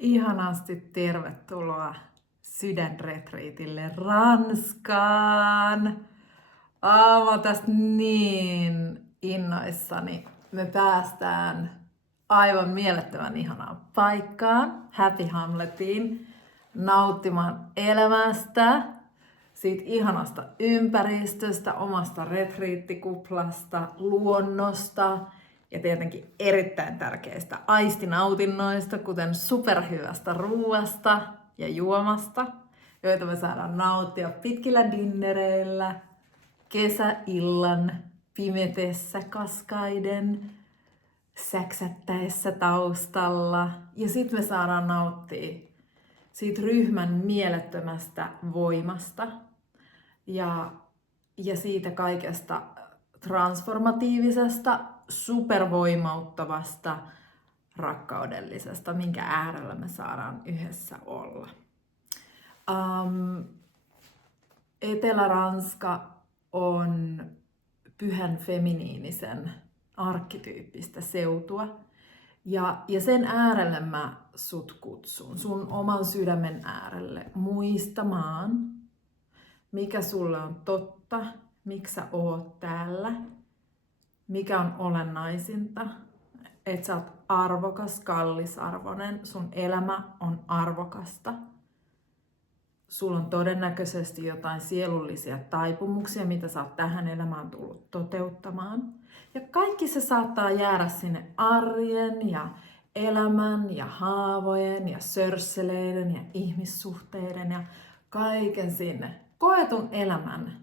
Ihanasti tervetuloa sydänretriitille Ranskaan. Mä oon tästä niin innoissani. Me päästään aivan mielettömän ihanaan paikkaan, Happy Hamletiin, nauttimaan elämästä, siitä ihanasta ympäristöstä, omasta retriittikuplasta, luonnosta ja tietenkin erittäin tärkeistä aistinautinnoista, kuten superhyvästä ruuasta ja juomasta, joita me saadaan nauttia pitkillä dinnereillä, kesäillan pimetessä kaskaiden säksättäessä taustalla. Ja sitten me saadaan nauttia siitä ryhmän mielettömästä voimasta ja siitä kaikesta transformatiivisesta, supervoimauttavasta, rakkaudellisesta, minkä äärellä me saadaan yhdessä olla. Etelä-Ranska on pyhän feminiinisen arkkityyppistä seutua. Ja sen äärelle mä sut kutsun, sun oman sydämen äärelle, muistamaan, mikä sulle on totta, miksi sä oot täällä, mikä on olennaisinta, että sä oot arvokas, kallisarvoinen, sun elämä on arvokasta. Sulla on todennäköisesti jotain sielullisia taipumuksia, mitä sä oot tähän elämään tullut toteuttamaan. Ja kaikki se saattaa jäädä sinne arjen ja elämän ja haavojen ja sörsseleiden ja ihmissuhteiden ja kaiken sinne koetun elämän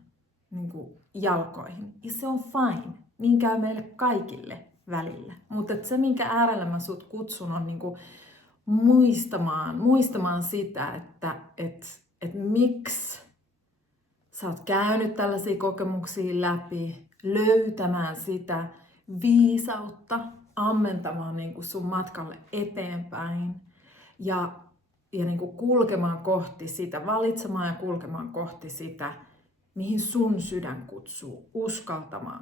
jalkoihin. Ja se on fine. Niin käy meille kaikille välillä. Mutta se, minkä äärellä mä sut kutsun, on muistamaan sitä, että miksi sä oot käynyt tällaisia kokemuksia läpi, löytämään sitä viisautta, ammentamaan sun matkalle eteenpäin ja kulkemaan kohti sitä, valitsemaan ja kulkemaan kohti sitä, mihin sun sydän kutsuu,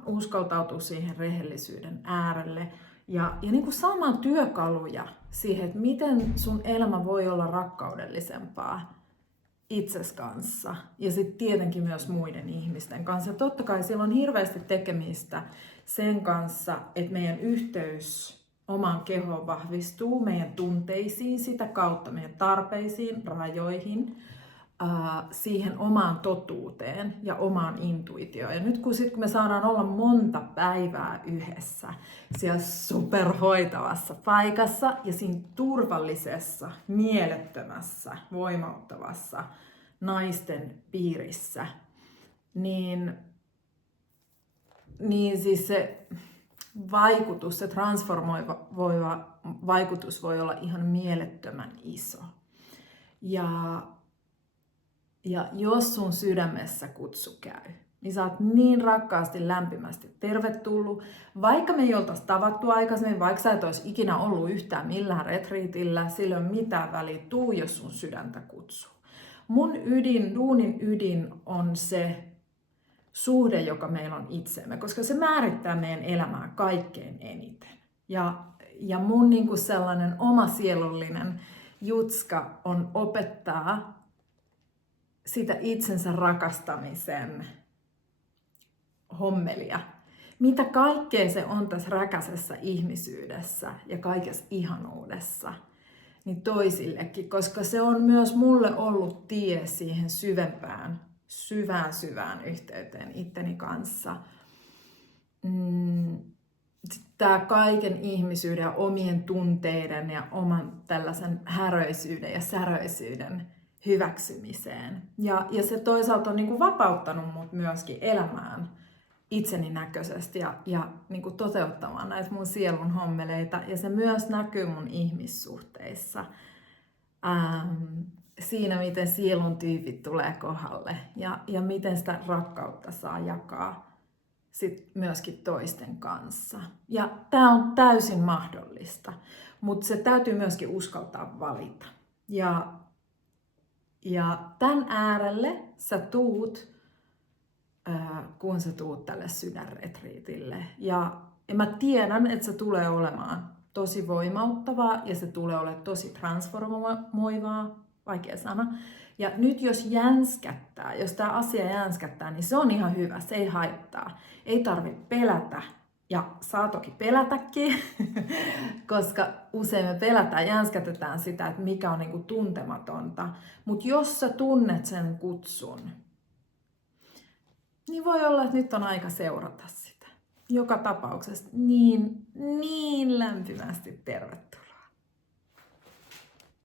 uskaltautuu siihen rehellisyyden äärelle ja saamaan työkaluja siihen, että miten sun elämä voi olla rakkaudellisempaa itses kanssa ja sitten tietenkin myös muiden ihmisten kanssa. Ja totta kai siellä on hirveästi tekemistä sen kanssa, että meidän yhteys omaan kehoon vahvistuu, meidän tunteisiin, sitä kautta meidän tarpeisiin, rajoihin, siihen omaan totuuteen ja omaan intuitioon. Ja nyt kun me saadaan olla monta päivää yhdessä siellä superhoitavassa paikassa ja siinä turvallisessa, mielettömässä, voimauttavassa naisten piirissä, niin siis se vaikutus, se transformoiva vaikutus voi olla ihan mielettömän iso. Ja jos sun sydämessä kutsu käy, niin sä oot niin rakkaasti, lämpimästi tervetullut. Vaikka me ei oltaisi tavattu aikaisemmin, vaikka sä et olisi ikinä ollut yhtään millään retriitillä, sillä ei ole mitään väliä, tuu jos sun sydäntä kutsuu. Mun duunin ydin on se suhde, joka meillä on itseemme, koska se määrittää meidän elämää kaikkein eniten. Ja mun sellainen oma sielullinen jutska on opettaa sitä itsensä rakastamisen hommelia. Mitä kaikkea se on tässä räkäisessä ihmisyydessä ja kaikessa ihanuudessa, niin toisillekin, koska se on myös mulle ollut tie siihen syvään yhteyteen itteni kanssa. Tämä kaiken ihmisyyden ja omien tunteiden ja oman tällaisen häröisyyden ja säröisyyden hyväksymiseen. Ja se toisaalta on vapauttanut mut myöskin elämään itseni näköisesti ja toteuttamaan näitä mun sielun hommeleita. Ja se myös näkyy mun ihmissuhteissa. Siinä, miten sielun tyypit tulee kohdalle ja miten sitä rakkautta saa jakaa sit myöskin toisten kanssa. Ja tää on täysin mahdollista, mutta se täytyy myöskin uskaltaa valita. Ja tämän äärelle sä tuut, kun sä tuut tälle sydänretriitille. Ja mä tiedän, että se tulee olemaan tosi voimauttavaa ja se tulee olemaan tosi transformoivaa, vaikea sana. Ja nyt jos jänskättää, jos tämä asia jänskättää, niin se on ihan hyvä, se ei haittaa. Ei tarvitse pelätä. Ja saa toki pelätäkin, koska usein me pelätään, jänskätetään sitä, että mikä on niinku tuntematonta. Mutta jos sä tunnet sen kutsun, niin voi olla, että nyt on aika seurata sitä. Joka tapauksessa niin lämpimästi tervetuloa.